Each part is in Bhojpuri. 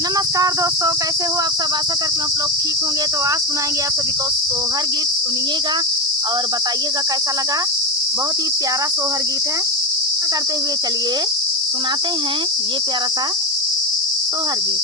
नमस्कार दोस्तों, कैसे हो आप सब। आशा करते हैं आप लोग ठीक होंगे। तो आज सुनाएंगे आप सभी को सोहर गीत। सुनिएगा और बताइएगा कैसा लगा। बहुत ही प्यारा सोहर गीत है। करते हुए चलिए सुनाते हैं ये प्यारा सा सोहर गीत।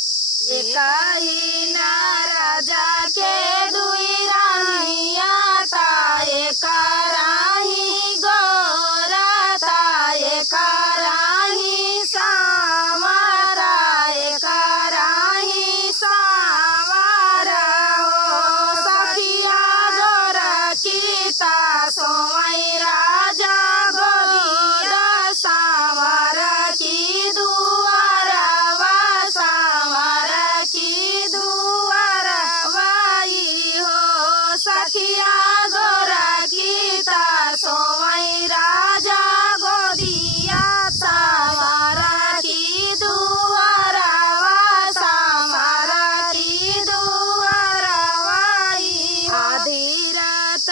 एकाही ना राजा के दुई रानिया ता, एकाराही गोरा ता, एकाराही सावरा, एकाराही सावरा हो। सखिया गोरा कीता सोमई राजा गोदिया सावर की दुआरा वा, सावर की दुआरा वाई हो। सखिया गोरा कीता सोमई राजा गोदिया सावर की दुआरा वा, सावर की दुआरा वाई। आधी रात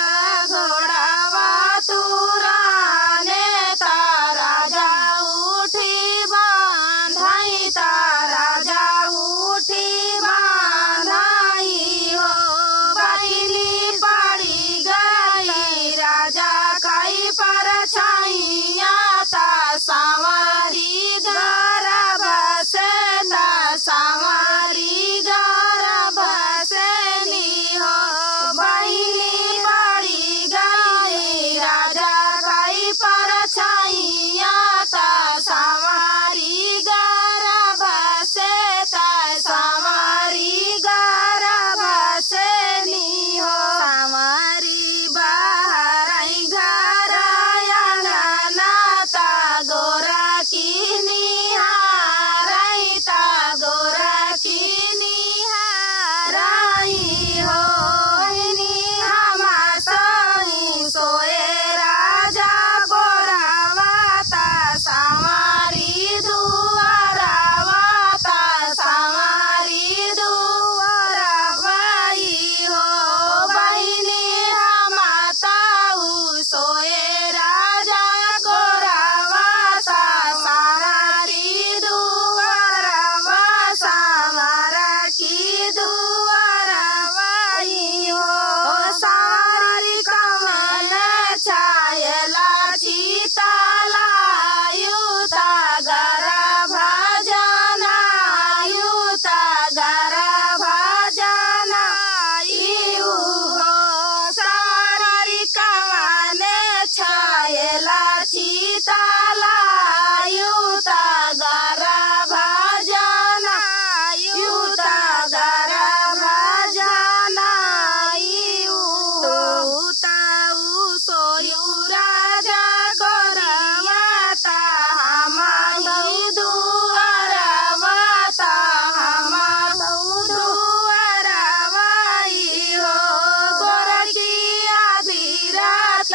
घोड़ावा तुराने ता, राजा उठी बांधाई ता, राजा उठी बांधाई हो। बहिनी पड़ी गई राजा कई पर छाइया ता, सांवरी गर्भ से ता, सांवरी गर्भ से नी हो। बहिनी पड़ी गई राजा कई पर छाइया ता, सांवरी गर्भ से ता, सांवरी गर्भ से नी हो। सांवरी बाहर घर अंगना ता, गोरा की निहारई ता, गोरा की निहारई हो। बहिनी हमार संगी सोए राजा गोरावा ता, सांवरी दुआरावा ता, सांवरी दुआरावाई हो। बहिनी हमार ताऊ सोए राजा गोरावा ता, सांवरी दुआरावा, सांवरी की दुआरावाई हो। सारी कमल छायला चिताला युता गर्भ जनायुता गर्भ जनायु हो। सारी कमल छायला चिताला युता गर्भ जनायुता गर्भ जनायु हो। ताऊ सोयु राजा गोरिया ता, हमारी दुआरावा ता, हमारी दुआरावाई हो। गोरखी आधी रात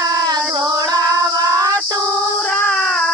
घोड़ावा तुराने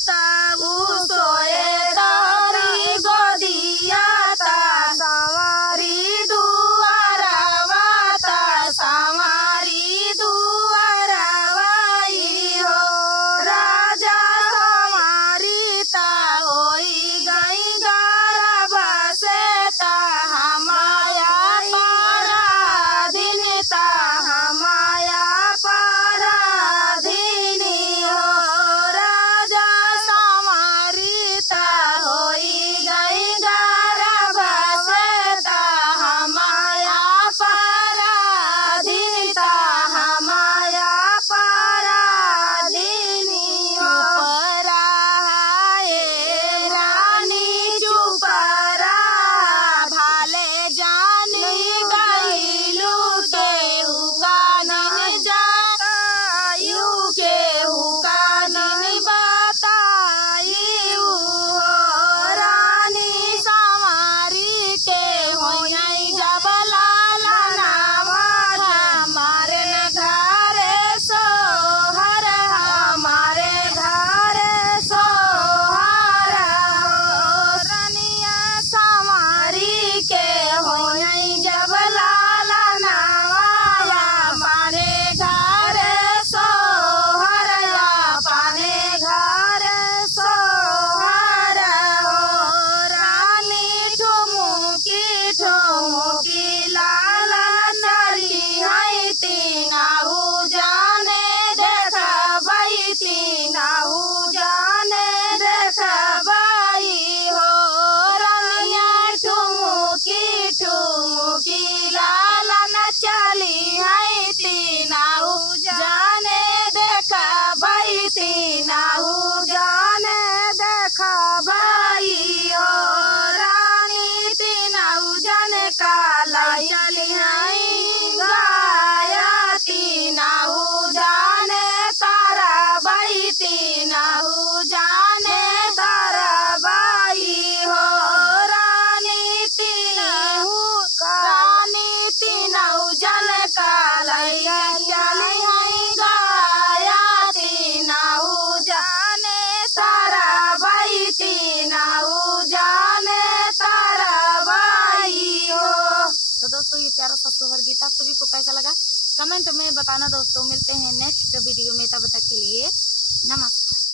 ताऊ सोए तोरी गोदिया ता संवारी दुआरवा ता संवारी दुआरवाई हो राजा संवारी ता होई गई गारवा से ता हमाया पराधीन ता हमाया पराधीनी हो राजा संवारी ता होई गई गारवा से ता हमाया पराधीन ता हमाया पराधीनी हो पराए रानी चुप रहा भाले जानी गईलू केहू का नहीं बतायू केहू का नहीं बतायू हो रानी संवारी के होई जब लाला नावा हमारे घरे सोहर हमारे घरे सोहर हो रनिया संवारी के होई जब लाला नावा हमारे घरे सोहर अपने घरे सोहर हो रानी ठुमुकी लाला चली है तीनाऊ जाने देखबई तीनाऊ जाने देखबई हो रनिया ठुमुकी लाला न चली है तीनाऊ जाने देखबई तीनाऊ जाने देखबई हो रानी तीनाऊ जाने काला चली है गाया तीनाऊ जाने तारा बाई तीनाऊ जाने तारा बाई हो रानी तीनाऊ जाने काला चली है गाया तीनाऊ जाने तारा बाई तीनाऊ जाने तारा बाई हो। तो दोस्तों ये प्यारा सा सोहर गीत आप सभी को कैसा लगा कमेंट में बताना दोस्तों। मिलते हैं नेक्स्ट वीडियो में, तब तक के लिए नमस्कार।